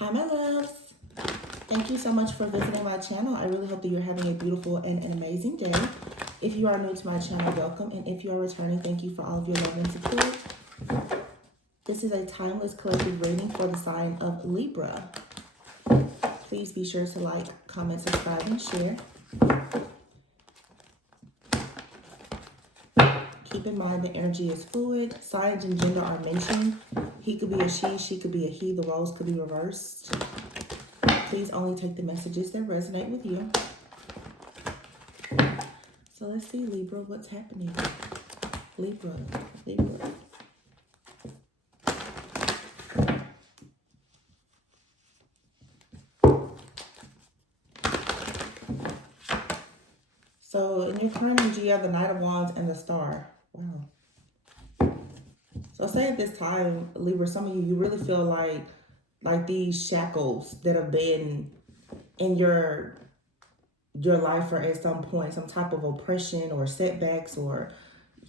Hi, my loves. Thank you so much for visiting my channel. I really hope that you're having a beautiful and an amazing day. If you are new to my channel, welcome. And if you are returning, thank you for all of your love and support. This is a timeless collective reading for the sign of Libra. Please be sure to like, comment, subscribe, and share. Keep in mind the energy is fluid. Signs and gender are mentioned. He could be a she could be a he. The roles could be reversed. Please only take the messages that resonate with you. So let's see, Libra, what's happening? Libra. So in your current energy, you have the Knight of Wands and the Star. Wow. So say at this time, Libra, some of you really feel like these shackles that have been in your life, or at some point, some type of oppression or setbacks, or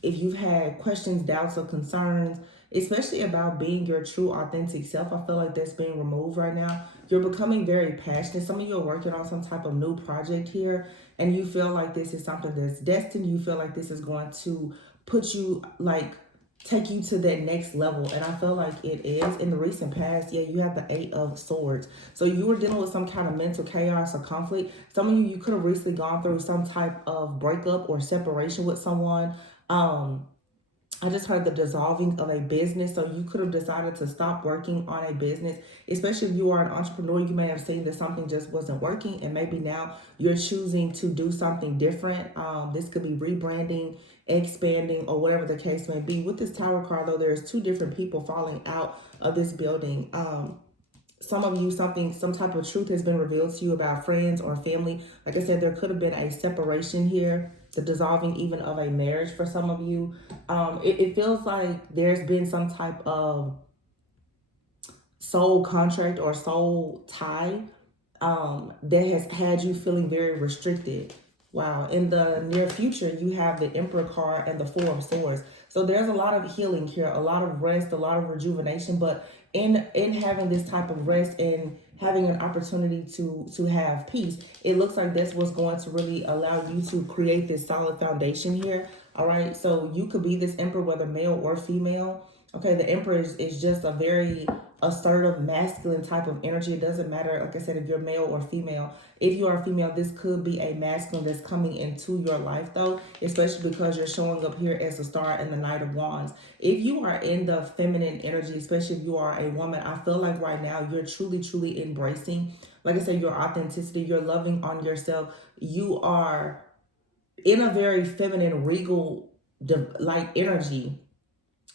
if you've had questions, doubts, or concerns, especially about being your true authentic self, I feel like that's being removed right now. You're becoming very passionate. Some of you are working on some type of new project here, and you feel like this is something that's destined. You feel like this is going to put you, like, take you to that next level. And I feel like it is. In the recent past, yeah, you have the 8 of Swords. So you were dealing with some kind of mental chaos or conflict. Some of you could have recently gone through some type of breakup or separation with someone. I just heard the dissolving of a business. So you could have decided to stop working on a business, especially if you are an entrepreneur. You may have seen that something just wasn't working, and maybe now you're choosing to do something different. This could be rebranding, expanding, or whatever the case may be. With this Tower card, though, there's 2 different people falling out of this building. Some of you, some type of truth has been revealed to you about friends or family. Like I said, there could have been a separation here, the dissolving even of a marriage for some of you. It feels like there's been some type of soul contract or soul tie that has had you feeling very restricted. Wow. In the near future, you have the Emperor card and the 4 of Swords. So there's a lot of healing here, a lot of rest, a lot of rejuvenation. But in having this type of rest and having an opportunity to have peace, it looks like that's what's going to really allow you to create this solid foundation here. All right. So you could be this Emperor, whether male or female. Okay, the Emperor is just a very assertive, masculine type of energy. It doesn't matter, like I said, if you're male or female. If you are female, this could be a masculine that's coming into your life, though, especially because you're showing up here as a Star and the Knight of Wands. If you are in the feminine energy, especially if you are a woman, I feel like right now you're truly, truly embracing, like I said, your authenticity. You're loving on yourself. You are in a very feminine, regal, like energy,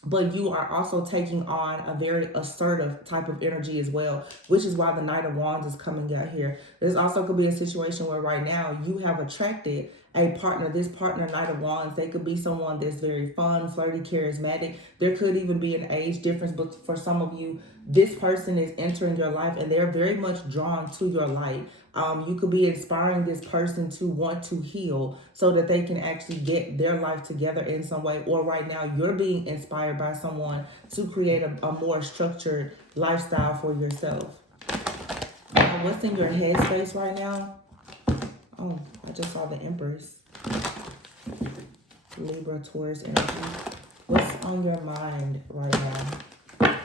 but you are also taking on a very assertive type of energy as well, which is why the Knight of Wands is coming out here. This also could be a situation where right now you have attracted a partner. This partner, Knight of Wands, they could be someone that's very fun, flirty, charismatic. There could even be an age difference, but for some of you, this person is entering your life and they're very much drawn to your light. You could be inspiring this person to want to heal so that they can actually get their life together in some way. Or right now, you're being inspired by someone to create a more structured lifestyle for yourself. What's in your headspace right now? Oh, I just saw the Empress. Libra, Taurus energy. What's on your mind right now?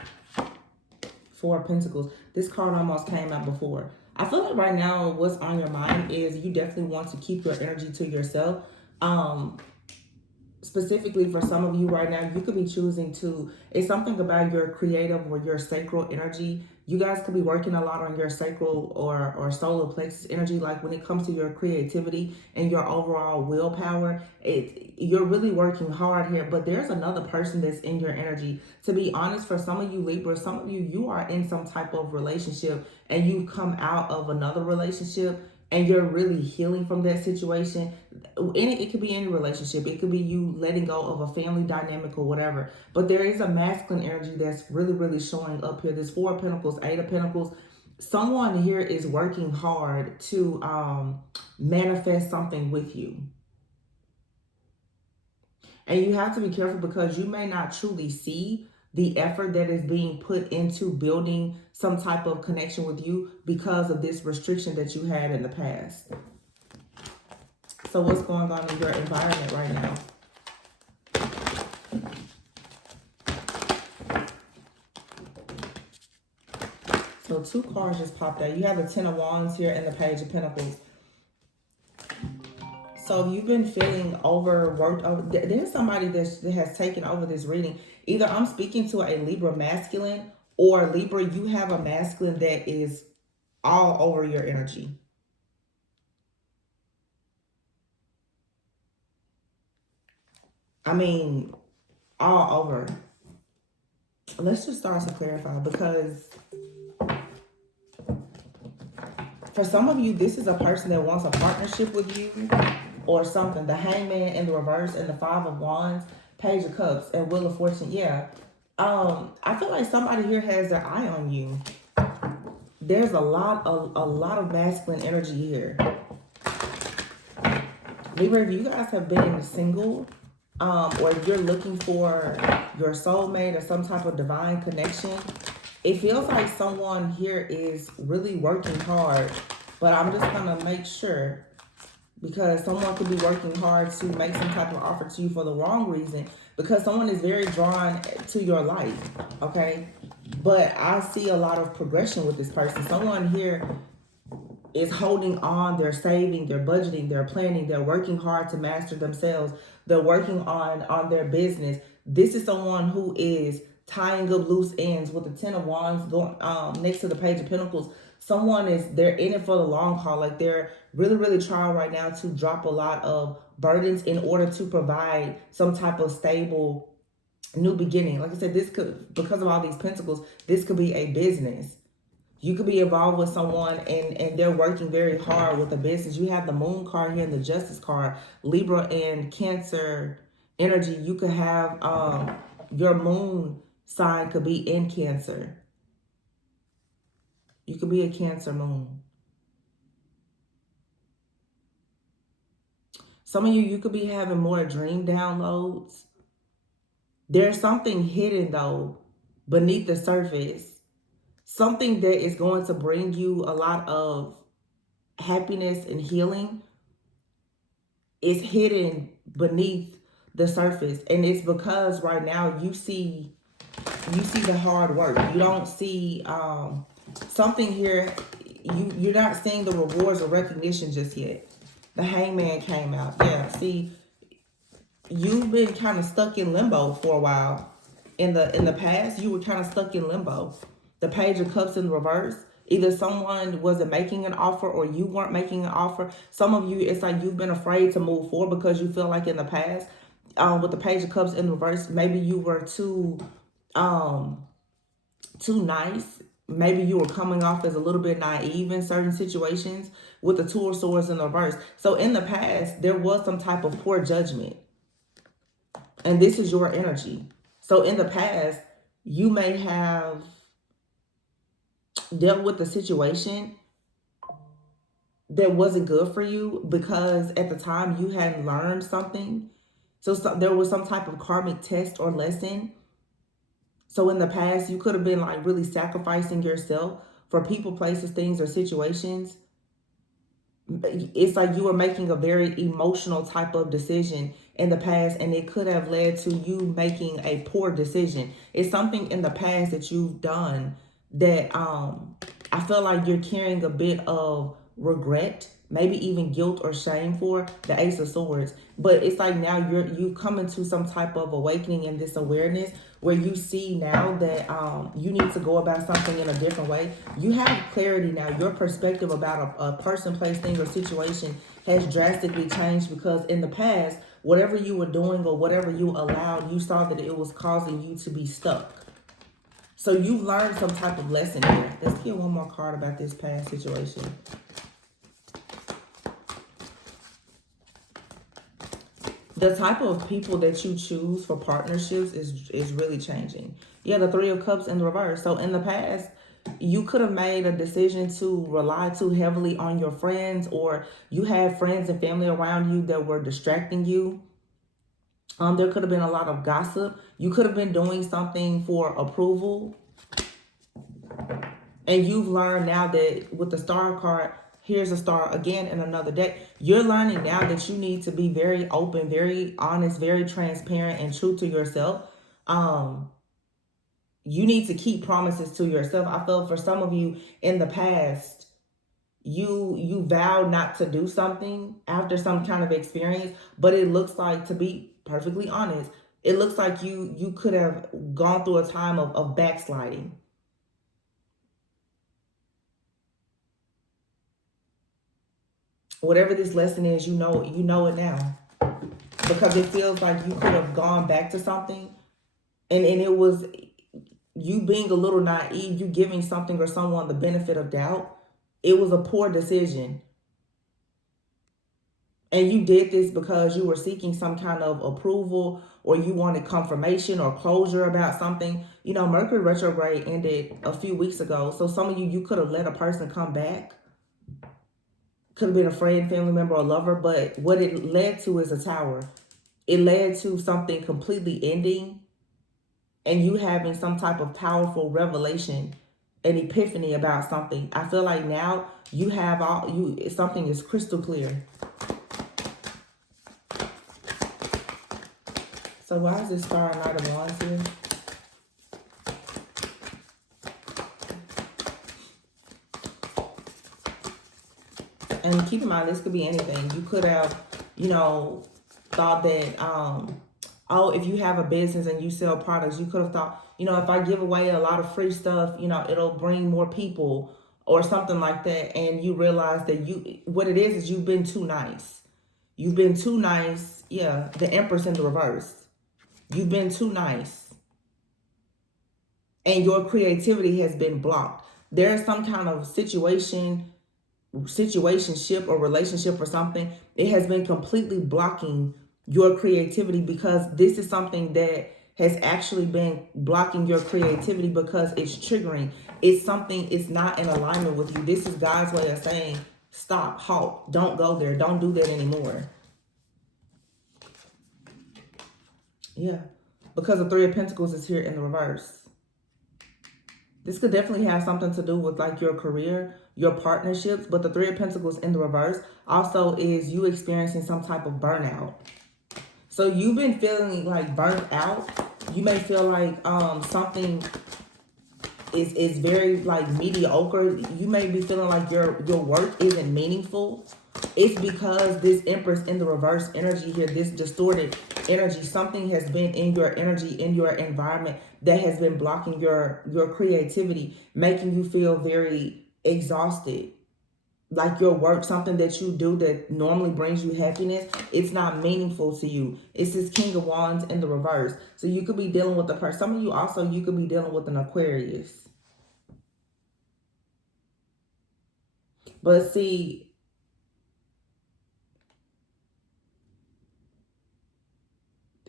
4 of Pentacles. This card almost came out before. I feel like right now what's on your mind is you definitely want to keep your energy to yourself. Specifically for some of you right now, you could be choosing to, it's something about your creative or your sacral energy. You guys could be working a lot on your sacral or solar plexus energy. Like when it comes to your creativity and your overall willpower, you're really working hard here, but there's another person that's in your energy. To be honest, for some of you Libra, some of you are in some type of relationship and you've come out of another relationship and you're really healing from that situation. It could be any relationship. It could be you letting go of a family dynamic or whatever. But there is a masculine energy that's really, really showing up here. This 4 of Pentacles, 8 of Pentacles. Someone here is working hard to manifest something with you. And you have to be careful because you may not truly see the effort that is being put into building some type of connection with you because of this restriction that you had in the past. So what's going on in your environment right now? So 2 cards just popped out. You have the 10 of Wands here and the Page of Pentacles. So if you've been feeling overworked, there's somebody that has taken over this reading. Either I'm speaking to a Libra masculine, or Libra, you have a masculine that is all over your energy. I mean, all over. Let's just start to clarify, because for some of you, this is a person that wants a partnership with you or something. The Hangman in the reverse and the 5 of Wands, Page of Cups, and Wheel of Fortune. Yeah. I feel like somebody here has their eye on you. There's a lot of masculine energy here. Libra, if you guys have been single, or if you're looking for your soulmate or some type of divine connection, it feels like someone here is really working hard. But I'm just going to make sure, because someone could be working hard to make some type of offer to you for the wrong reason, because someone is very drawn to your life, okay? But I see a lot of progression with this person. Someone here is holding on, they're saving, they're budgeting, they're planning, they're working hard to master themselves, they're working on their business. This is someone who is tying up loose ends with the 10 of Wands going next to the Page of Pentacles. Someone they're in it for the long haul. Like, they're really trying right now to drop a lot of burdens in order to provide some type of stable new beginning. Like I said, this could, because of all these pentacles, this could be a business. You could be involved with someone and they're working very hard with a business. You have the Moon card here and the Justice card. Libra and Cancer energy. You could have your Moon sign could be in Cancer. You could be a Cancer moon. Some of you could be having more dream downloads. There's something hidden, though, beneath the surface. Something that is going to bring you a lot of happiness and healing is hidden beneath the surface. And it's because right now you see the hard work. You don't see something here. You're not seeing the rewards or recognition just yet. The Hangman came out. Yeah, see, you've been kind of stuck in limbo for a while. In the past, you were kind of stuck in limbo. The Page of Cups in reverse. Either someone wasn't making an offer or you weren't making an offer. Some of you, it's like you've been afraid to move forward because you feel like in the past, with the Page of Cups in reverse, maybe you were too nice. Maybe you were coming off as a little bit naive in certain situations with the Two of Swords in the reverse. So in the past, there was some type of poor judgment. And this is your energy. So in the past, you may have dealt with the situation that wasn't good for you because at the time you hadn't learned something. So there was some type of karmic test or lesson. So in the past, you could have been like really sacrificing yourself for people, places, things, or situations. It's like you were making a very emotional type of decision in the past, and it could have led to you making a poor decision. It's something in the past that you've done that I feel like you're carrying a bit of regret, maybe even guilt or shame for. The Ace of Swords. But it's like now you've come into some type of awakening in this awareness where you see now that you need to go about something in a different way. You have clarity now. Your perspective about a person, place, thing, or situation has drastically changed, because in the past, whatever you were doing or whatever you allowed, you saw that it was causing you to be stuck. So you've learned some type of lesson here. Let's get one more card about this past situation. The type of people that you choose for partnerships is really changing. You have the Three of Cups in the reverse. So in the past, you could have made a decision to rely too heavily on your friends, or you had friends and family around you that were distracting you. There could have been a lot of gossip. You could have been doing something for approval. And you've learned now that with the star card, here's a star again in another deck. You're learning now that you need to be very open, very honest, very transparent, and true to yourself. You need to keep promises to yourself. I feel for some of you in the past, you vowed not to do something after some kind of experience, but it looks like, to be perfectly honest, it looks like you could have gone through a time of backsliding. Whatever this lesson is, you know it now, because it feels like you could have gone back to something, and it was you being a little naive, you giving something or someone the benefit of doubt. It was a poor decision. And you did this because you were seeking some kind of approval, or you wanted confirmation or closure about something. You know, Mercury retrograde ended a few weeks ago. So some of you could have let a person come back. Could have been a friend, family member, or lover. But what it led to is a tower. It led to something completely ending, and you having some type of powerful revelation, an epiphany about something. I feel like now you have something is crystal clear. So why is this Star and Knight of Wands here? And keep in mind, this could be anything. You could have, thought that, if you have a business and you sell products, you could have thought, if I give away a lot of free stuff, it'll bring more people or something like that. And you realize that what it is you've been too nice. You've been too nice. Yeah, the Empress in the reverse. You've been too nice. And your creativity has been blocked. There's some kind of situationship or relationship or something. It has been completely blocking your creativity, because this is something that has actually been blocking your creativity because it's triggering. It's something, it's not in alignment with you. This is God's way of saying, stop, halt, don't go there. Don't do that anymore. Yeah, because the Three of Pentacles is here in the reverse. This could definitely have something to do with like your career, your partnerships, but the Three of Pentacles in the reverse also is you experiencing some type of burnout. So you've been feeling like burnt out. You may feel like something is very like mediocre. You may be feeling like your work isn't meaningful. It's because this Empress in the reverse energy here, this distorted energy, something has been in your energy, in your environment, that has been blocking your creativity, making you feel very exhausted. Like your work, something that you do that normally brings you happiness, it's not meaningful to you. It's this King of Wands in the reverse. So you could be dealing with the person. Some of you also, you could be dealing with an Aquarius. But see,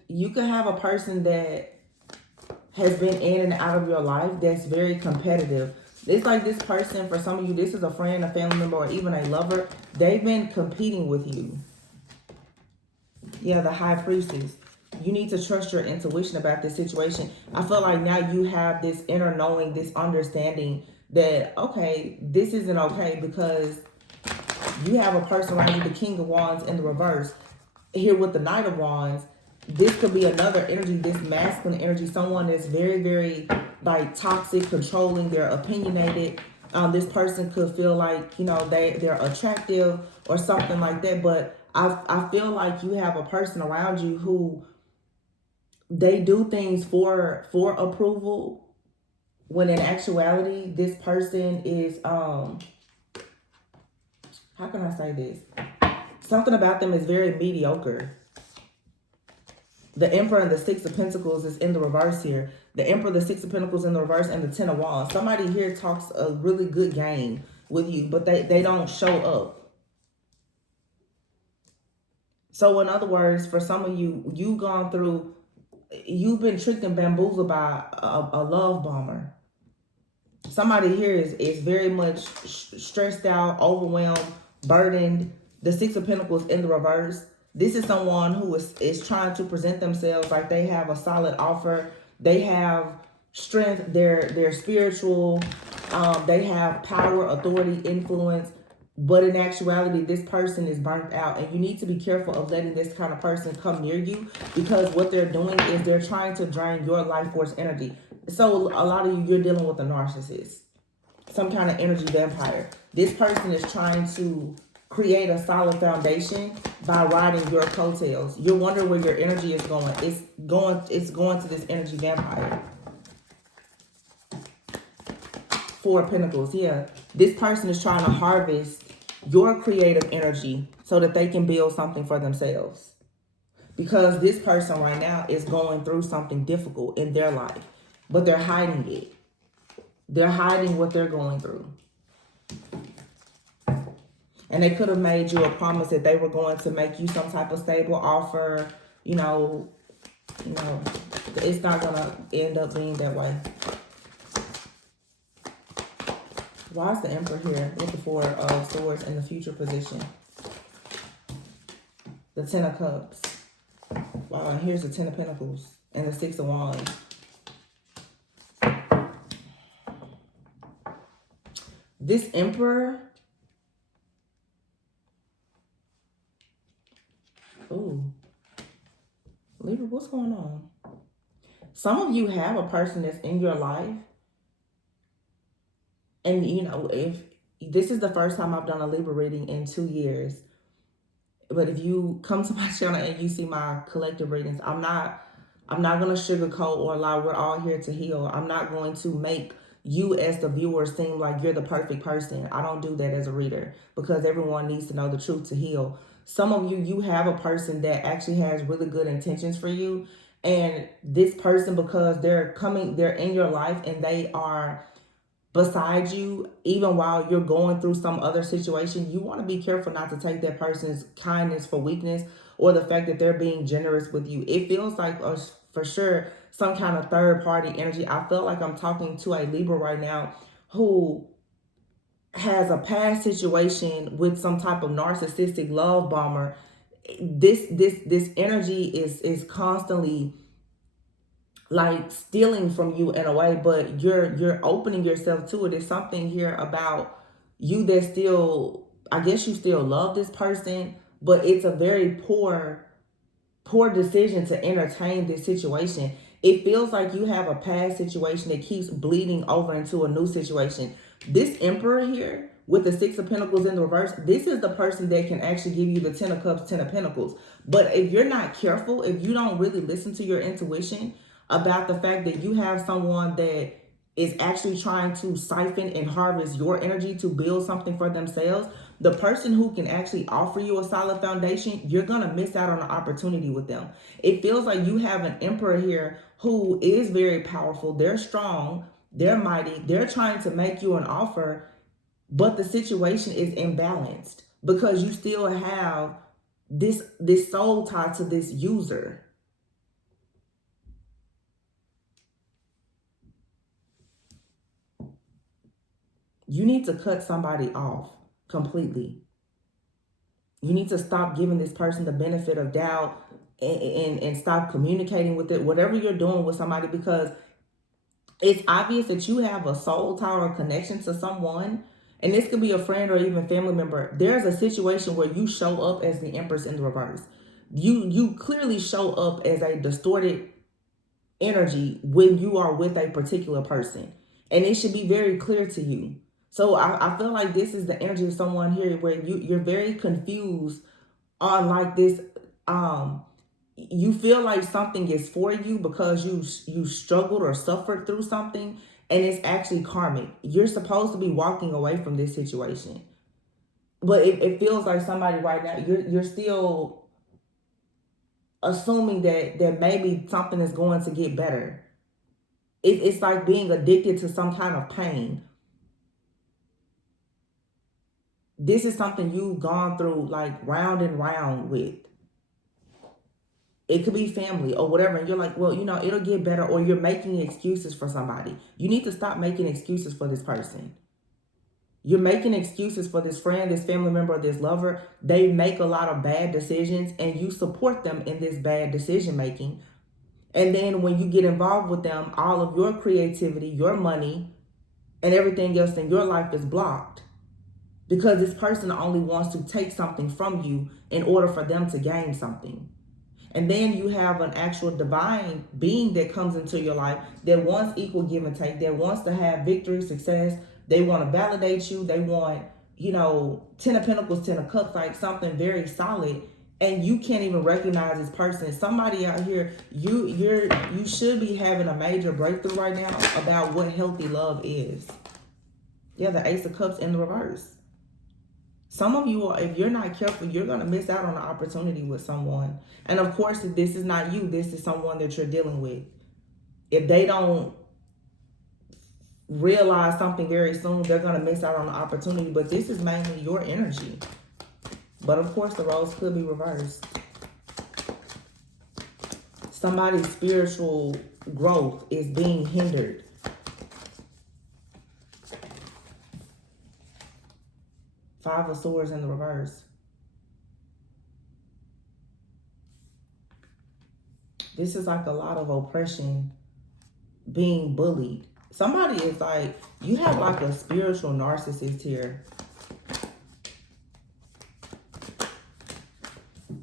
you could have a person that has been in and out of your life that's very competitive. It's like this person, for some of you, this is a friend, a family member, or even a lover. They've been competing with you. Yeah, the High Priestess. You need to trust your intuition about this situation. I feel like now you have this inner knowing, this understanding that, okay, this isn't okay, because you have a person around you, the King of Wands in the reverse. Here with the Knight of Wands, this could be another energy, this masculine energy, someone that's very, very like toxic, controlling, they're opinionated. This person could feel like, they're attractive or something like that. But I feel like you have a person around you who they do things for approval, when in actuality, this person is, how can I say this? Something about them is very mediocre. The Emperor and the Six of Pentacles is in the reverse here. The Emperor, the Six of Pentacles in the reverse, and the Ten of Wands. Somebody here talks a really good game with you, but they don't show up. So in other words, for some of you, you've been tricked and bamboozled by a love bomber. Somebody here is very much stressed out, overwhelmed, burdened. The Six of Pentacles in the reverse. This is someone who is trying to present themselves like they have a solid offer. They have strength. They're spiritual. They have power, authority, influence. But in actuality, this person is burnt out, and you need to be careful of letting this kind of person come near you, because what they're doing is they're trying to drain your life force energy. So a lot of you, you're dealing with a narcissist, some kind of energy vampire. This person is trying to create a solid foundation by riding your coattails. You're wondering where your energy is going. It's going to this energy vampire. Four of Pentacles, yeah. This person is trying to harvest your creative energy so that they can build something for themselves. Because this person right now is going through something difficult in their life, but they're hiding it. They're hiding what they're going through. And they could have made you a promise that they were going to make you some type of stable offer. You know, it's not going to end up being that way. Why is the Emperor here with the Four of Swords in the future position? The Ten of Cups. Wow, and here's the Ten of Pentacles and the Six of Wands. This Emperor... Ooh. Libra, what's going on? Some of you have a person that's in your life. And, you know, if this is the first time I've done a Libra reading in 2 years. But if you come to my channel and you see my collective readings, I'm not going to sugarcoat or lie. We're all here to heal. I'm not going to make you as the viewer seem like you're the perfect person. I don't do that as a reader, because everyone needs to know the truth to heal. Some of you, you have a person that actually has really good intentions for you. And this person, because they're in your life and they are beside you, even while you're going through some other situation, you want to be careful not to take that person's kindness for weakness, or the fact that they're being generous with you. It feels like, for sure, some kind of third party energy. I feel like I'm talking to a Libra right now who has a past situation with some type of narcissistic love bomber. This energy is constantly like stealing from you in a way, but you're opening yourself to it. There's something here about you that still, I guess you still love this person, but it's a very poor decision to entertain this situation. It feels like you have a past situation that keeps bleeding over into a new situation. This Emperor here with the Six of Pentacles in the reverse, this is the person that can actually give you the Ten of Cups, Ten of Pentacles. But if you're not careful, if you don't really listen to your intuition about the fact that you have someone that is actually trying to siphon and harvest your energy to build something for themselves, the person who can actually offer you a solid foundation, you're going to miss out on an opportunity with them. It feels like you have an Emperor here who is very powerful. They're strong. They're mighty. They're trying to make you an offer, but the situation is imbalanced because you still have this soul tie to this user. You need to cut somebody off completely. You need to stop giving this person the benefit of doubt and stop communicating with it, whatever you're doing with somebody, because it's obvious that you have a soul tie or connection to someone. And this could be a friend or even family member. There's a situation where you show up as the Empress in the reverse. You clearly show up as a distorted energy when you are with a particular person. And it should be very clear to you. So I feel like this is the energy of someone here where you're very confused on like this. You feel like something is for you because you struggled or suffered through something, and it's actually karmic. You're supposed to be walking away from this situation. But it feels like somebody right now, you're still assuming that maybe something is going to get better. It's like being addicted to some kind of pain. This is something you've gone through like round and round with. It could be family or whatever. And you're like, well, you know, it'll get better. Or you're making excuses for somebody. You need to stop making excuses for this person. You're making excuses for this friend, this family member, this lover. They make a lot of bad decisions and you support them in this bad decision making. And then when you get involved with them, all of your creativity, your money, and everything else in your life is blocked. Because this person only wants to take something from you in order for them to gain something. And then you have an actual divine being that comes into your life that wants equal give and take, that wants to have victory, success. They want to validate you. They want, 10 of Pentacles, 10 of Cups, like something very solid. And you can't even recognize this person. Somebody out here, you should be having a major breakthrough right now about what healthy love is. Yeah, the Ace of Cups in the reverse. Some of you, if you're not careful, you're going to miss out on an opportunity with someone. And of course, if this is not you, this is someone that you're dealing with. If they don't realize something very soon, they're going to miss out on the opportunity. But this is mainly your energy. But of course, the roles could be reversed. Somebody's spiritual growth is being hindered. Five of Swords in the reverse. This is like a lot of oppression, being bullied. Somebody is like, you have like a spiritual narcissist here.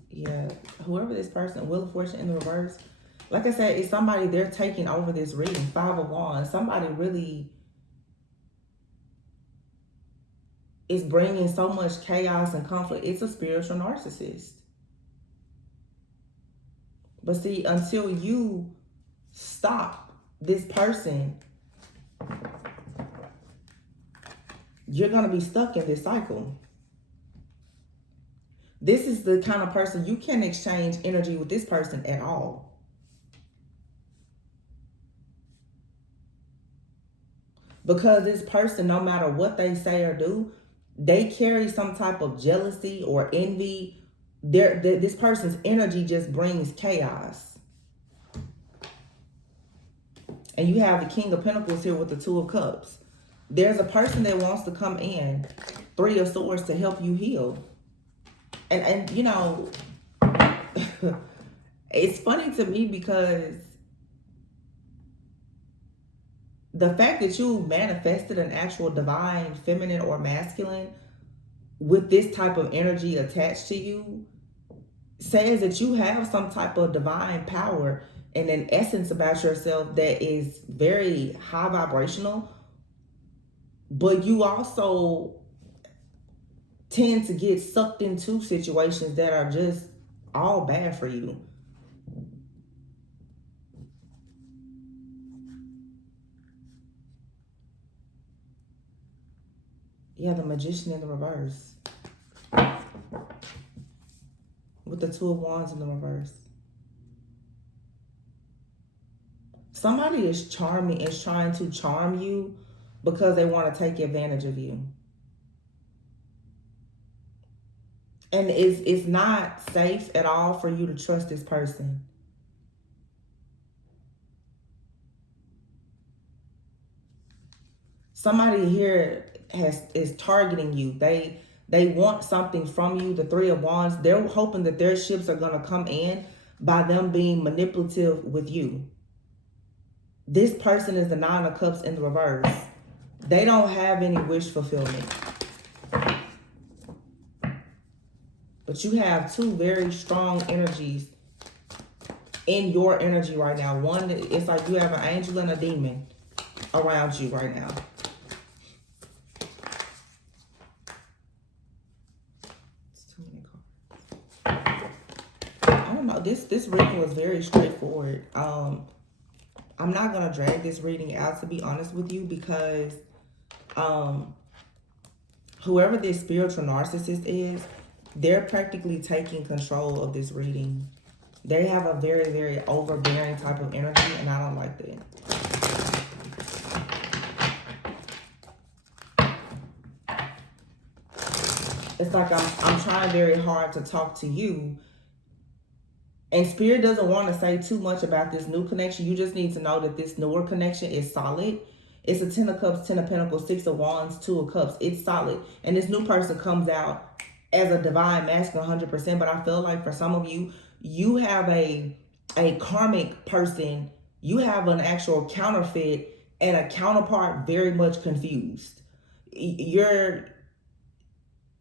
Yeah, whoever this person, Wheel of Fortune in the reverse. Like I said, it's somebody, they're taking over this reading. Five of Wands. Somebody really is bringing so much chaos and conflict. It's a spiritual narcissist. But see, until you stop this person, you're going to be stuck in this cycle. This is the kind of person you can't exchange energy with this person at all. Because this person, no matter what they say or do, they carry some type of jealousy or envy. This person's energy just brings chaos. And you have the King of Pentacles here with the Two of Cups. There's a person that wants to come in, Three of Swords, to help you heal. And it's funny to me because the fact that you manifested an actual divine feminine or masculine with this type of energy attached to you says that you have some type of divine power and an essence about yourself that is very high vibrational, but you also tend to get sucked into situations that are just all bad for you. Yeah, the Magician in the reverse. With the Two of Wands in the reverse. Somebody is trying to charm you because they want to take advantage of you. And it's not safe at all for you to trust this person. Somebody here is targeting you. They want something from you. The Three of Wands, they're hoping that their ships are going to come in by them being manipulative with you. This person is the Nine of Cups in the reverse. They don't have any wish fulfillment. But you have two very strong energies in your energy right now. One, it's like you have an angel and a demon around you right now. It's too many cards. I don't know. This reading was very straightforward. I'm not going to drag this reading out, to be honest with you, because whoever this spiritual narcissist is, they're practically taking control of this reading. They have a very, very overbearing type of energy, and I don't like that. It's like I'm trying very hard to talk to you, and Spirit doesn't want to say too much about this new connection. You just need to know that this newer connection is solid. It's a 10 of Cups, 10 of Pentacles, 6 of Wands, 2 of Cups. It's solid. And this new person comes out as a divine masculine 100%. But I feel like for some of you, you have a karmic person. You have an actual counterfeit and a counterpart very much confused. You're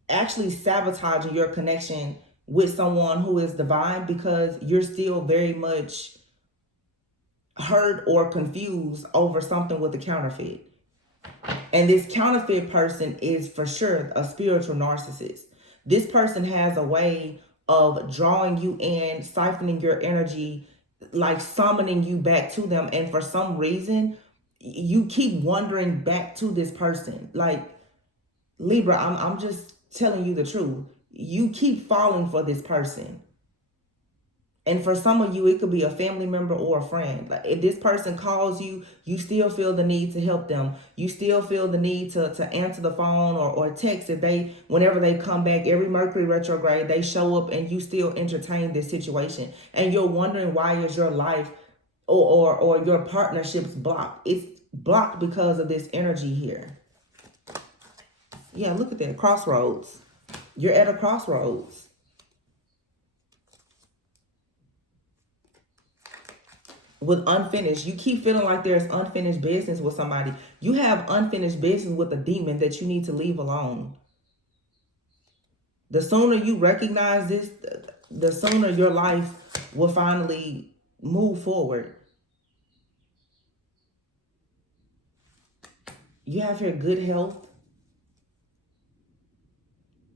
actually sabotaging your connection with someone who is divine because you're still very much hurt or confused over something with the counterfeit. And this counterfeit person is for sure a spiritual narcissist. This person has a way of drawing you in, siphoning your energy, like summoning you back to them. And for some reason, you keep wandering back to this person. Like, Libra, I'm just telling you the truth. You keep falling for this person. And for some of you, it could be a family member or a friend. Like, if this person calls you, you still feel the need to help them. You still feel the need to answer the phone or text. Whenever they come back, every Mercury retrograde, they show up and you still entertain this situation. And you're wondering, why is your life or your partnerships blocked? It's blocked because of this energy here. Yeah, look at that. Crossroads. You're at a crossroads. With unfinished, you keep feeling like there's unfinished business with somebody. You have unfinished business with a demon that you need to leave alone. The sooner you recognize this, the sooner your life will finally move forward. You have here good health.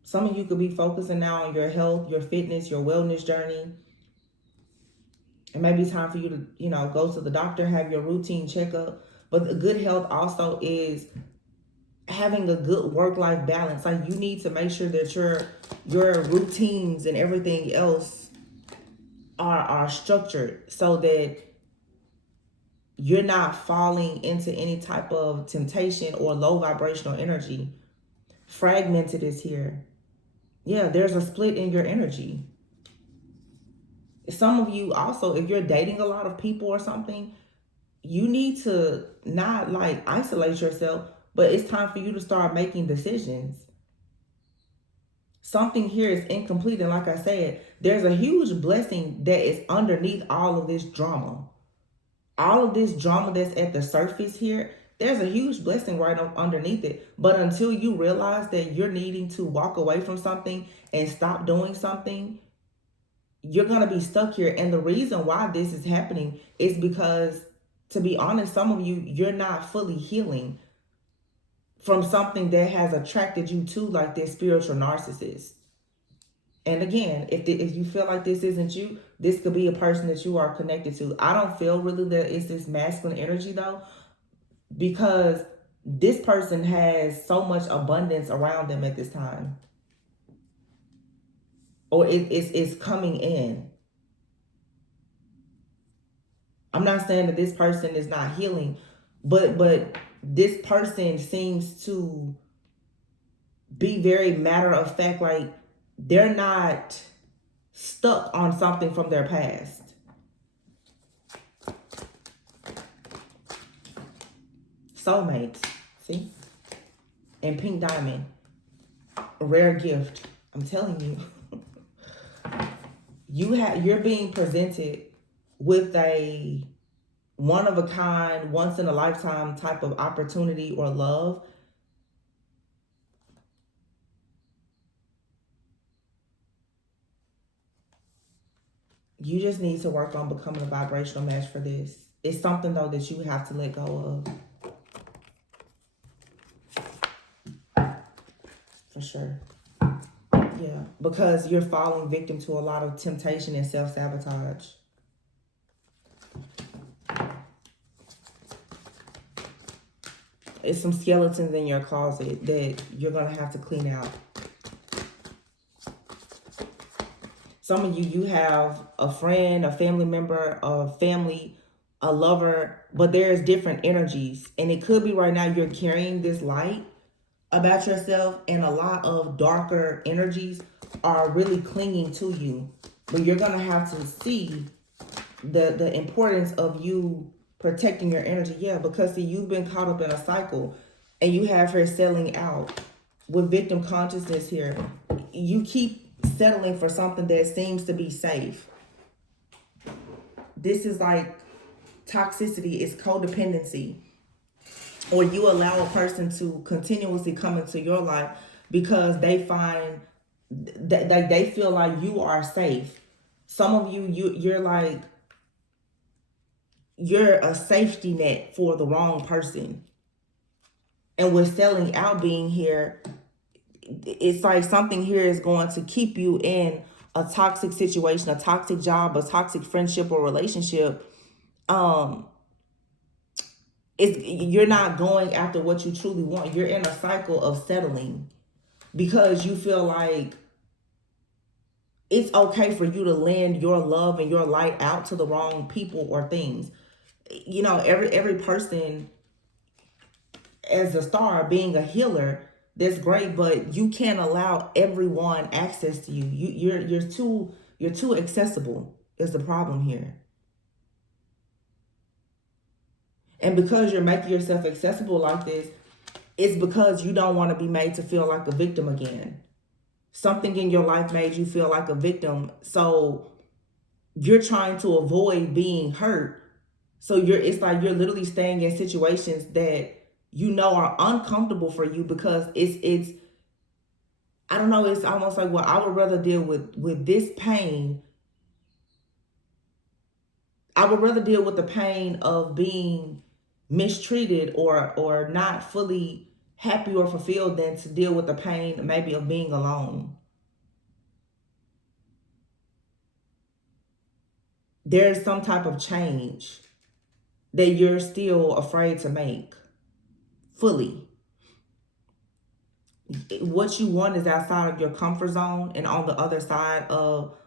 Some of you could be focusing now on your health, your fitness, your wellness journey. It may be time for you to, go to the doctor, have your routine checkup. But the good health also is having a good work-life balance. Like, you need to make sure that your routines and everything else are structured so that you're not falling into any type of temptation or low vibrational energy. Fragmented is here. Yeah, there's a split in your energy. Some of you also, if you're dating a lot of people or something, you need to not isolate yourself, but it's time for you to start making decisions. Something here is incomplete. And like I said, there's a huge blessing that is underneath all of this drama. All of this drama that's at the surface here, there's a huge blessing right underneath it. But until you realize that you're needing to walk away from something and stop doing something, you're going to be stuck here. And the reason why this is happening is because, to be honest, some of you, you're not fully healing from something that has attracted you to like this spiritual narcissist. And again, if you feel like this isn't you, this could be a person that you are connected to. I don't feel really that it's this masculine energy though, because this person has so much abundance around them at this time. Or it's coming in. I'm not saying that this person is not healing, but this person seems to be very matter of fact, like they're not stuck on something from their past. Soulmates, see? And pink diamond, a rare gift. I'm telling you. You're being presented with a one-of-a-kind, once-in-a-lifetime type of opportunity or love. You just need to work on becoming a vibrational match for this. It's something, though, that you have to let go of. For sure. Yeah, because you're falling victim to a lot of temptation and self-sabotage. It's some skeletons in your closet that you're going to have to clean out. Some of you have a friend, a family member, a family, a lover, but there's different energies. And it could be right now you're carrying this light about yourself, and a lot of darker energies are really clinging to you. But you're going to have to see the importance of you Protecting your energy. Yeah, because see, you've been caught up in a cycle and you have her selling out with victim consciousness here. You keep settling for something that seems to be safe. This is like toxicity, it's codependency. Or you allow a person to continuously come into your life because they find that they feel like you are safe. Some of you're like, you're a safety net for the wrong person. And with selling out being here, it's like something here is going to keep you in a toxic situation, a toxic job, a toxic friendship or relationship. You're not going after what you truly want. You're in a cycle of settling because you feel like it's okay for you to lend your love and your light out to the wrong people or things. You know, every person as a star, being a healer, that's great, but you can't allow everyone access to you. You're too accessible is the problem here. And because you're making yourself accessible like this, it's because you don't want to be made to feel like a victim again. Something in your life made you feel like a victim, so you're trying to avoid being hurt. So it's like you're literally staying in situations that you know are uncomfortable for you because it's I don't know, it's almost like, well, I would rather deal with this pain. I would rather deal with the pain of being mistreated or not fully happy or fulfilled than to deal with the pain maybe of being alone. There's some type of change that you're still afraid to make fully. What you want is outside of your comfort zone and on the other side of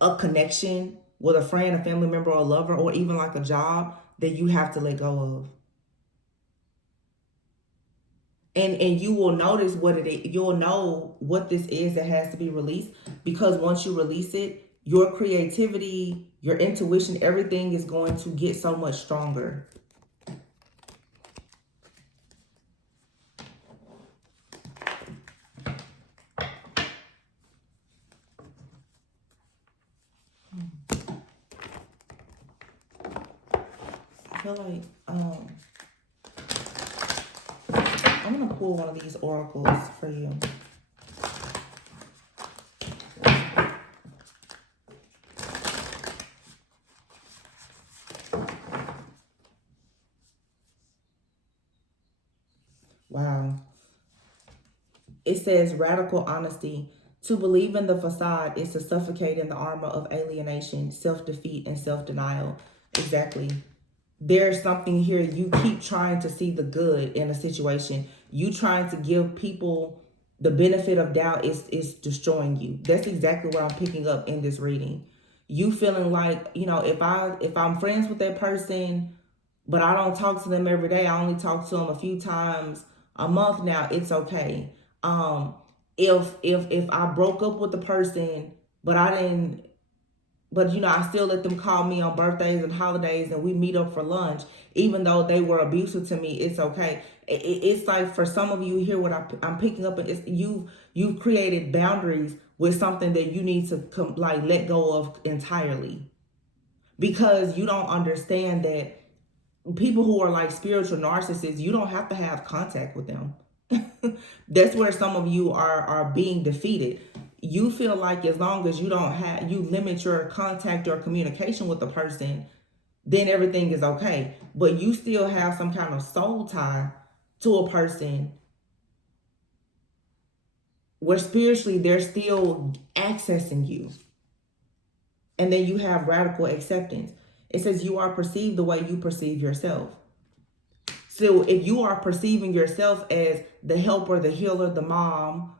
a connection with a friend, a family member, or a lover, or even like a job that you have to let go of. And you will notice what it is. You'll know what this is that has to be released, because once you release it, your creativity, your intuition, everything is going to get so much stronger. I feel like I'm gonna pull one of these oracles for you. Wow. It says radical honesty. To believe in the facade is to suffocate in the armor of alienation, self-defeat, and self-denial. Exactly. There's something here. You keep trying to see the good in a situation. You trying to give people the benefit of doubt is destroying you. That's exactly what I'm picking up in this reading. You feeling like, you know, if I'm friends with that person, but I don't talk to them every day, I only talk to them a few times a month now, it's okay. If I broke up with the person, but you know, I still let them call me on birthdays and holidays and we meet up for lunch, even though they were abusive to me, it's okay. It's like, for some of you here, what I'm picking up is you've created boundaries with something that you need to let go of entirely, because you don't understand that people who are like spiritual narcissists, you don't have to have contact with them. That's where some of you are being defeated. You feel like as long as you limit your contact or communication with the person, then everything is okay. But you still have some kind of soul tie to a person where spiritually they're still accessing you. And then you have radical acceptance. It says you are perceived the way you perceive yourself. So if you are perceiving yourself as the helper, the healer, the mom,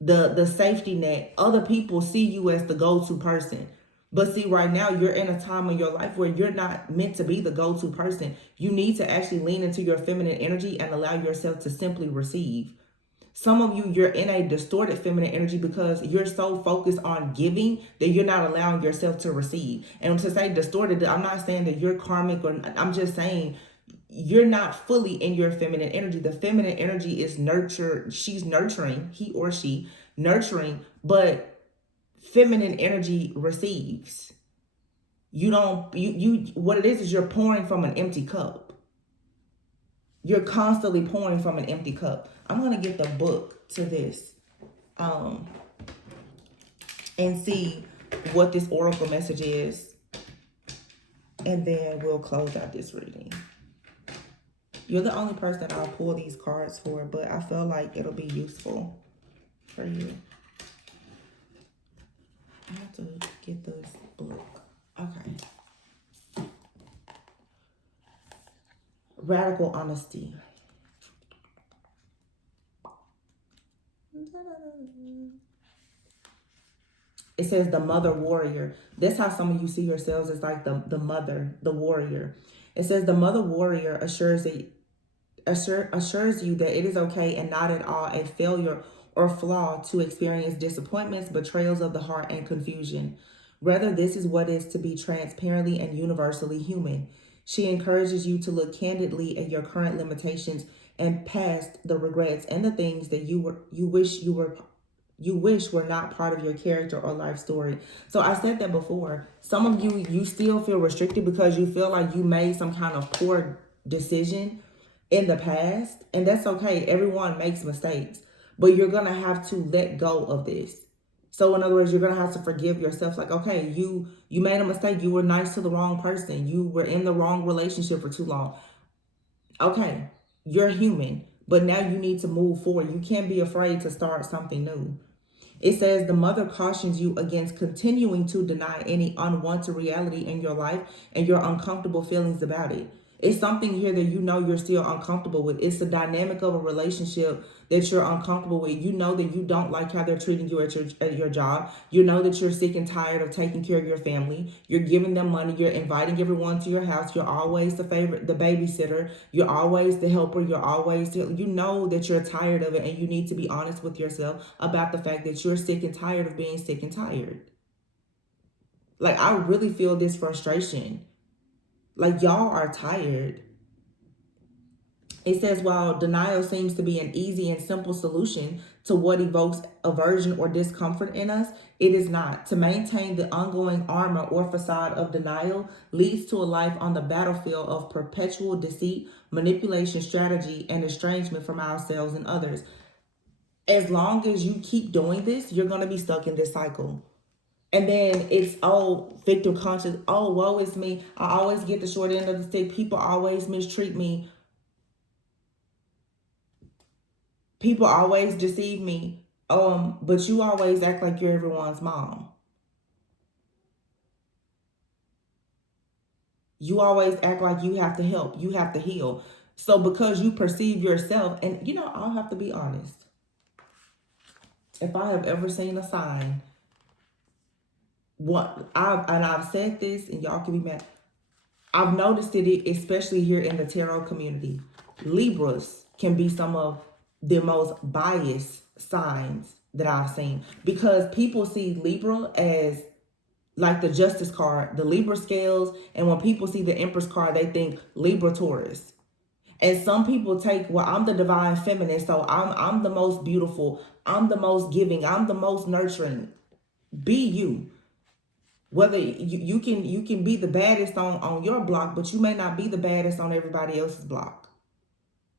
the safety net, other people see you as the go-to person. But see, right now you're in a time in your life where you're not meant to be the go-to person. You need to actually lean into your feminine energy and allow yourself to simply receive. Some of you, you're in a distorted feminine energy because you're so focused on giving that you're not allowing yourself to receive. And to say distorted, I'm not saying that you're karmic, or I'm just saying you're not fully in your feminine energy. The feminine energy is nurture. She's nurturing, he or she nurturing, but feminine energy receives. You don't, what it is you're pouring from an empty cup. You're constantly pouring from an empty cup. I'm going to get the book to this and see what this oracle message is. And then we'll close out this reading. You're the only person I'll pull these cards for, but I feel like it'll be useful for you. I have to get this book. Okay. Radical honesty. It says the mother warrior. That's how some of you see yourselves as like the mother, the warrior. It says the mother warrior assures you that it is okay and not at all a failure or flaw to experience disappointments, betrayals of the heart, and confusion. Rather, this is what is to be transparently and universally human. She encourages you to look candidly at your current limitations and past the regrets and the things that you wish were not part of your character or life story. So I said that before. Some of you still feel restricted because you feel like you made some kind of poor decision in the past, and that's okay. Everyone makes mistakes, but you're gonna have to let go of this. So in other words, you're gonna have to forgive yourself. Like, okay, you made a mistake. You were nice to the wrong person. You were in the wrong relationship for too long. Okay, you're human, but now you need to move forward. You can't be afraid to start something new. It says the mother cautions you against continuing to deny any unwanted reality in your life and your uncomfortable feelings about it. It's something here that you know you're still uncomfortable with. It's the dynamic of a relationship that you're uncomfortable with. You know that you don't like how they're treating you at your job. You know that you're sick and tired of taking care of your family. You're giving them money. You're inviting everyone to your house. You're always the babysitter. You're always the helper. You know that you're tired of it, and you need to be honest with yourself about the fact that you're sick and tired of being sick and tired. Like, I really feel this frustration. Like, y'all are tired. It says, while denial seems to be an easy and simple solution to what evokes aversion or discomfort in us, it is not. To maintain the ongoing armor or facade of denial leads to a life on the battlefield of perpetual deceit, manipulation, strategy, and estrangement from ourselves and others. As long as you keep doing this, you're going to be stuck in this cycle. And then it's, victim conscious. Oh, woe is me. I always get the short end of the stick. People always mistreat me. People always deceive me. But you always act like you're everyone's mom. You always act like you have to help. You have to heal. So because you perceive yourself, and I'll have to be honest. If I have ever seen a sign, I've said this, and y'all can be mad. I've noticed it, especially here in the tarot community. Libras can be some of the most biased signs that I've seen, because people see Libra as like the Justice card, the Libra scales, and when people see the Empress card, they think Libra Taurus. And some people take, well, I'm the divine feminine, so I'm the most beautiful, I'm the most giving, I'm the most nurturing. Be you. Whether you can be the baddest on your block, but you may not be the baddest on everybody else's block.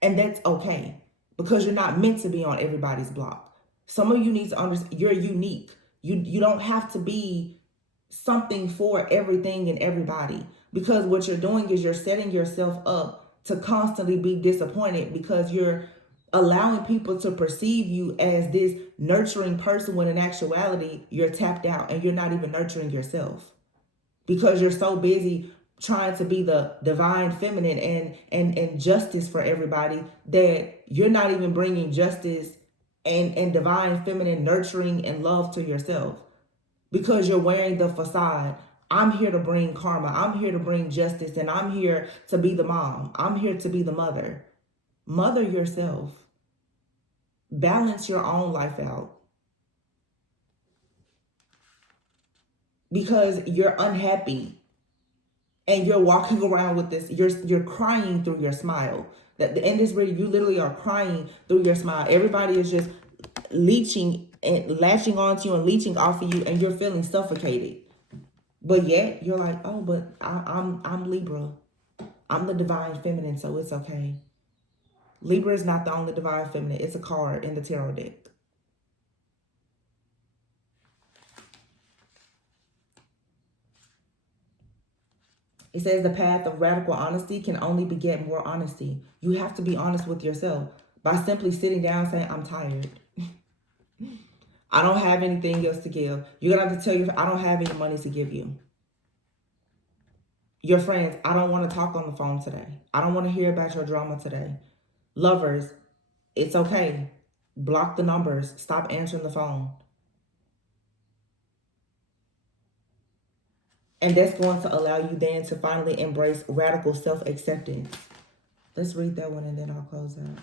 And that's okay, because you're not meant to be on everybody's block. Some of you need to understand you're unique. You don't have to be something for everything and everybody, because what you're doing is you're setting yourself up to constantly be disappointed, because you're allowing people to perceive you as this nurturing person when in actuality you're tapped out and you're not even nurturing yourself, because you're so busy trying to be the divine feminine and justice for everybody that you're not even bringing justice and divine feminine nurturing and love to yourself, because you're wearing the facade. I'm here to bring karma. I'm here to bring justice, and I'm here to be the mom. I'm here to be the mother. Mother yourself. balance your own life out. Because you're unhappy and you're walking around with this, you're crying through your smile. That in this video, you literally are crying through your smile. Everybody is just leeching and latching onto you and leeching off of you, and you're feeling suffocated. But yet you're like, oh, but I'm Libra. I'm the divine feminine, so it's okay. Libra is not the only divine feminine. It's a card in the tarot deck. It says the path of radical honesty can only beget more honesty. You have to be honest with yourself by simply sitting down saying, I'm tired. I don't have anything else to give. You're going to have to tell you, I don't have any money to give you. Your friends, I don't want to talk on the phone today. I don't want to hear about your drama today. Lovers, it's okay. Block the numbers. Stop answering the phone. And that's going to allow you then to finally embrace radical self-acceptance. Let's read that one and then I'll close out.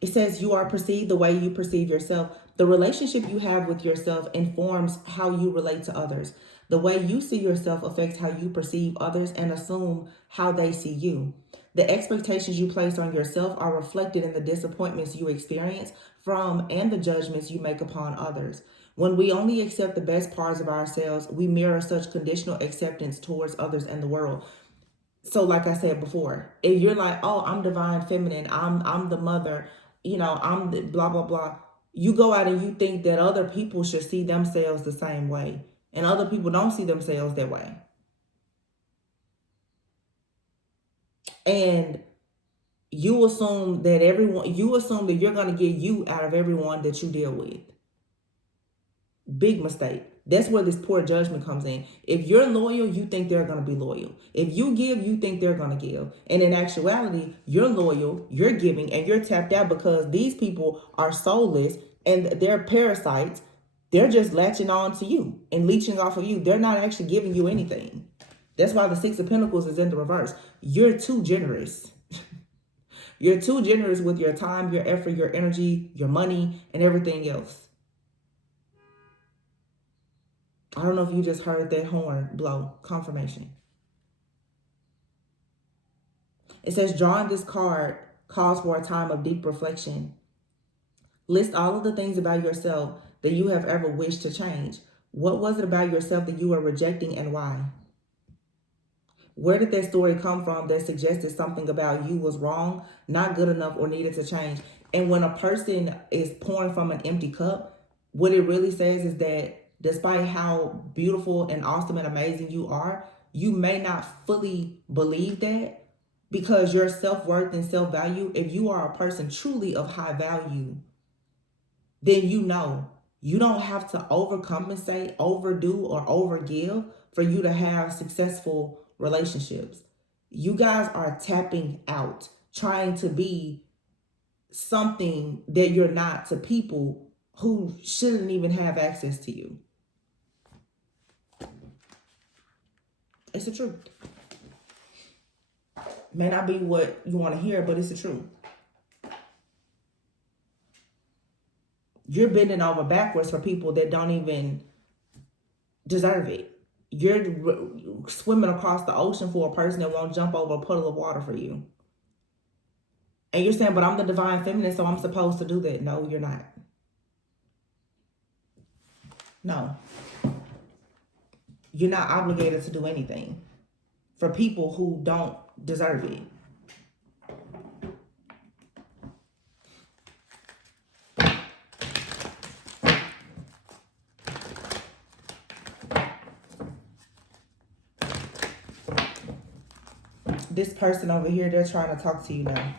It says you are perceived the way you perceive yourself. The relationship you have with yourself informs how you relate to others. The way you see yourself affects how you perceive others and assume how they see you. The expectations you place on yourself are reflected in the disappointments you experience from and the judgments you make upon others. When we only accept the best parts of ourselves, we mirror such conditional acceptance towards others and the world. So like I said before, if you're like, oh, I'm divine feminine, I'm the mother, you know, I'm the blah, blah, blah. You go out and you think that other people should see themselves the same way. And other people don't see themselves that way. And you assume that you're going to get you out of everyone that you deal with. Big mistake. That's where this poor judgment comes in. If you're loyal, you think they're going to be loyal. If you give, you think they're going to give. And in actuality, you're loyal, you're giving, and you're tapped out because these people are soulless and they're parasites. They're just latching on to you and leeching off of you. They're not actually giving you anything. That's why the Six of Pentacles is in the reverse. You're too generous. You're too generous with your time, your effort, your energy, your money, and everything else. I don't know if you just heard that horn blow. Confirmation. It says, drawing this card calls for a time of deep reflection. List all of the things about yourself that you have ever wished to change. What was it about yourself that you were rejecting and why? Where did that story come from that suggested something about you was wrong, not good enough, or needed to change? And when a person is pouring from an empty cup, what it really says is that despite how beautiful and awesome and amazing you are, you may not fully believe that, because your self-worth and self-value, if you are a person truly of high value, then you know you don't have to overcompensate, overdo, or overgive for you to have successful relationships. You guys are tapping out, trying to be something that you're not to people who shouldn't even have access to you. It's the truth. May not be what you want to hear, but it's the truth. You're bending over backwards for people that don't even deserve it. You're swimming across the ocean for a person that won't jump over a puddle of water for you. And you're saying, but I'm the divine feminine, so I'm supposed to do that. No, you're not. No. You're not obligated to do anything for people who don't deserve it. This person over here, they're trying to talk to you now.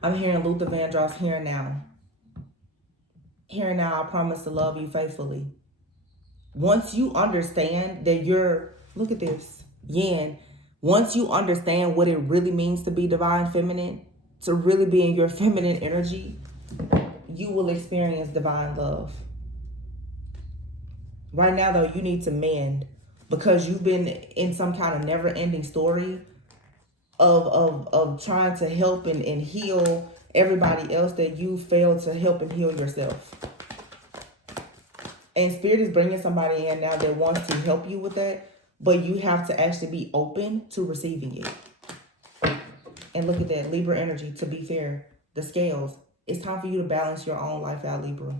I'm hearing Luther Vandross, here and now. Here and now, I promise to love you faithfully. Once you understand that you're, look at this, yin. Once you understand what it really means to be divine feminine, to really be in your feminine energy, you will experience divine love. Right now, though, you need to mend because you've been in some kind of never-ending story of trying to help and heal everybody else that you failed to help and heal yourself. And Spirit is bringing somebody in now that wants to help you with that, but you have to actually be open to receiving it. And look at that, Libra energy, to be fair, the scales. It's time for you to balance your own life out, Libra.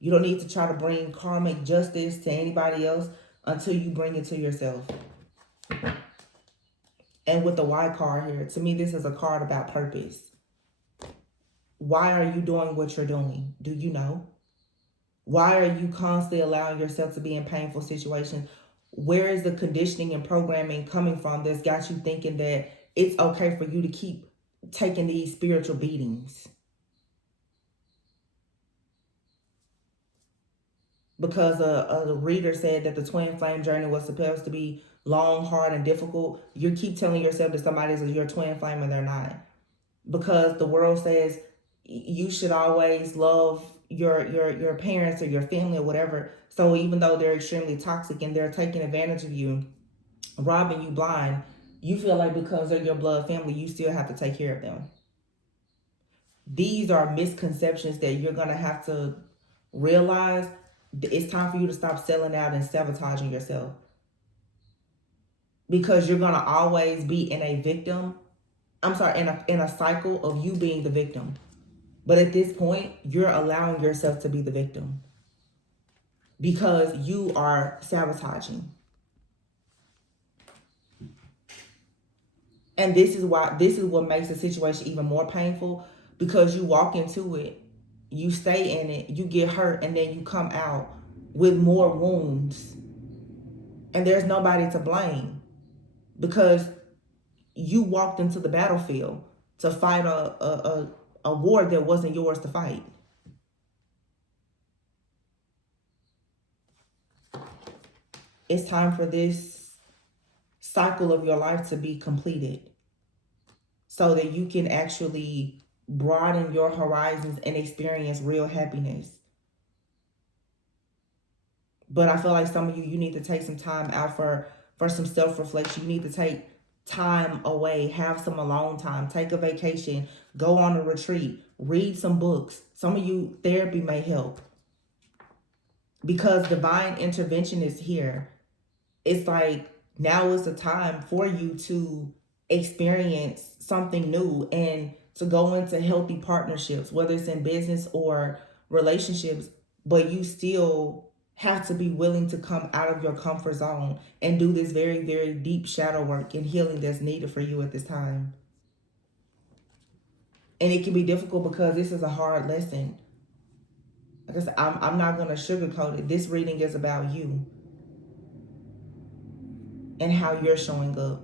You don't need to try to bring karmic justice to anybody else until you bring it to yourself. And with the Y card here, to me, this is a card about purpose. Why are you doing what you're doing? Do you know? Why are you constantly allowing yourself to be in painful situations? Where is the conditioning and programming coming from that's got you thinking that it's okay for you to keep taking these spiritual beatings? Because a reader said that the twin flame journey was supposed to be long, hard, and difficult. You keep telling yourself that somebody's your twin flame and they're not. Because the world says you should always love your parents or your family or whatever. So even though they're extremely toxic and they're taking advantage of you, robbing you blind, you feel like because they're your blood family, you still have to take care of them. These are misconceptions that you're going to have to realize. It's time for you to stop selling out and sabotaging yourself. Because you're going to always be in a victim. I'm sorry, in a cycle of you being the victim. But at this point, you're allowing yourself to be the victim. Because you are sabotaging. And this is what makes the situation even more painful. Because you walk into it, you stay in it, you get hurt, and then you come out with more wounds. And there's nobody to blame. Because you walked into the battlefield to fight a war that wasn't yours to fight. It's time for this cycle of your life to be completed so that you can actually broaden your horizons and experience real happiness. But I feel like some of you need to take some time out for some self-reflection. You need to take time away, have some alone time, take a vacation, go on a retreat, read some books. Some of you, therapy may help. Because divine intervention is here. It's like now is the time for you to experience something new and to go into healthy partnerships, whether it's in business or relationships, but you still have to be willing to come out of your comfort zone and do this very, very deep shadow work and healing that's needed for you at this time. And it can be difficult because this is a hard lesson. Like I said, I'm not going to sugarcoat it. This reading is about you and how you're showing up.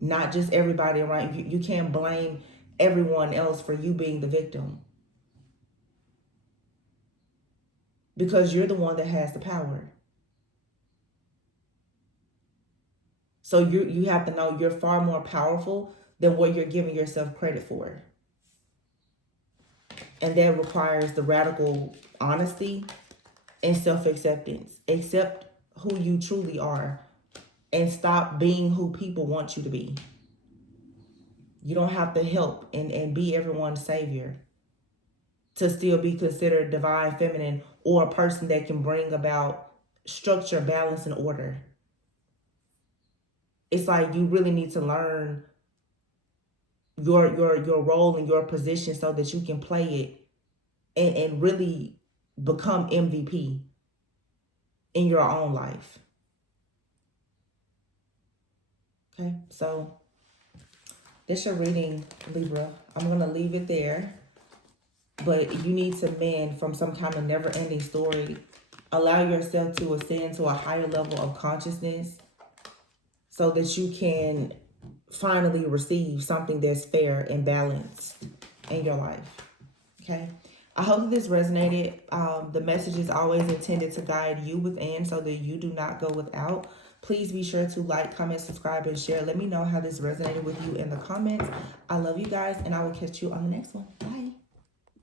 Not just everybody around you. You can't blame everyone else for you being the victim. Because you're the one that has the power. So you have to know you're far more powerful than what you're giving yourself credit for. And that requires the radical honesty and self-acceptance. Accept who you truly are and stop being who people want you to be. You don't have to help and be everyone's savior to still be considered divine feminine or a person that can bring about structure, balance, and order. It's like you really need to learn your role and your position so that you can play it and really become MVP in your own life. Okay, so that's your reading, Libra. I'm going to leave it there. But you need to mend from some kind of never-ending story. Allow yourself to ascend to a higher level of consciousness so that you can finally receive something that's fair and balanced in your life. Okay? I hope that this resonated. The message is always intended to guide you within so that you do not go without. Please be sure to like, comment, subscribe, and share. Let me know how this resonated with you in the comments. I love you guys, and I will catch you on the next one. Bye.